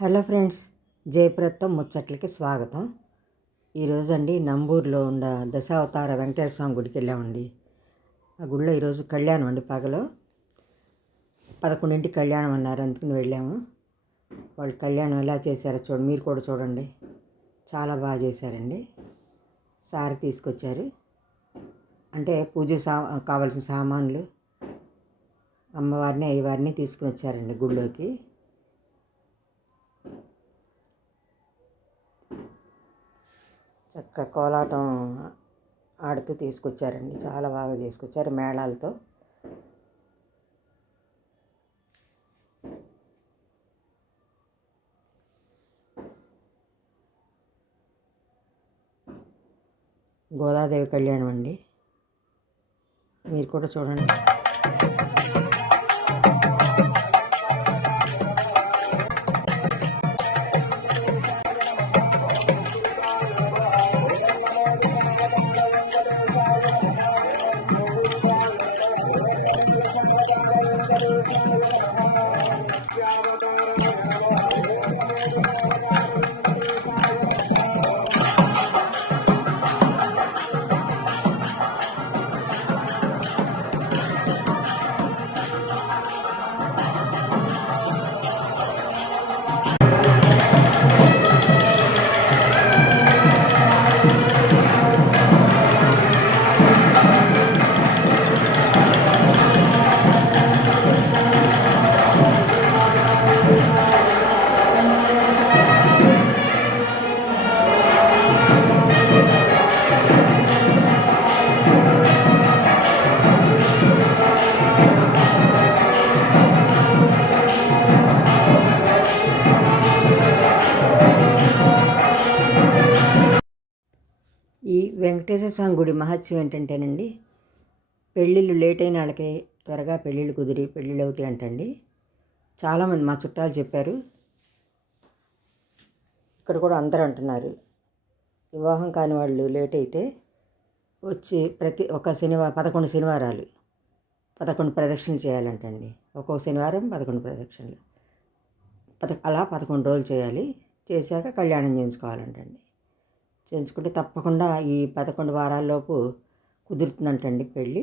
Hello friends జయప్రత్తం ముచ్చట్లకి స్వాగతం. ఈరోజు అండి నంబూరులో ఉన్న దశావతార వెంకటేశ్వర స్వామి గుడికి వెళ్ళామండి. ఆ గుడిలో ఈరోజు కళ్యాణం అండి పగలు. పదకొండింటి కళ్యాణం అన్నారు అందుకని వెళ్ళాము. వాళ్ళు కళ్యాణం ఎలా చేశారో చూడండి మీరు కూడా చూడండి. చాలా బాగా చేశారండి. సారి తీసుకొచ్చారు. అంటే పూజ సా కావాల్సిన సామాన్లు అమ్మవారిని అయ్యవారిని తీసుకుని వచ్చారండి గుళ్ళోకి చక్క కోలాటం ఆడుతూ తీసుకొచ్చారండి. చాలా బాగా చేసుకొచ్చారు మేళాలతో. గోదాదేవి కళ్యాణం అండి. మీరు కూడా చూడండి. వెంకటేశ్వర స్వామి గుడి మహత్యం ఏంటంటేనండి పెళ్ళిళ్ళు లేట్ అయిన వాళ్ళకి త్వరగా పెళ్ళిళ్ళు కుదిరి పెళ్ళిళ్ళు అవుతాయి అంటండి. చాలామంది మా చుట్టాలు చెప్పారు. ఇక్కడ కూడా అందరూ అంటున్నారు. వివాహం కాని వాళ్ళు లేట్ అయితే వచ్చి ప్రతి ఒక శనివారం పదకొండు శనివారాలు పదకొండు ప్రదక్షిణలు చేయాలంటండి. ఒక్కో శనివారం పదకొండు ప్రదక్షిణలు. పద అలా పదకొండు రోజులు చేయాలి. చేశాక కళ్యాణం చేయించుకోవాలంటండి. చేయించుకుంటే తప్పకుండా ఈ పదకొండు వారాల్లోపు కుదురుతుందంటండి పెళ్ళి.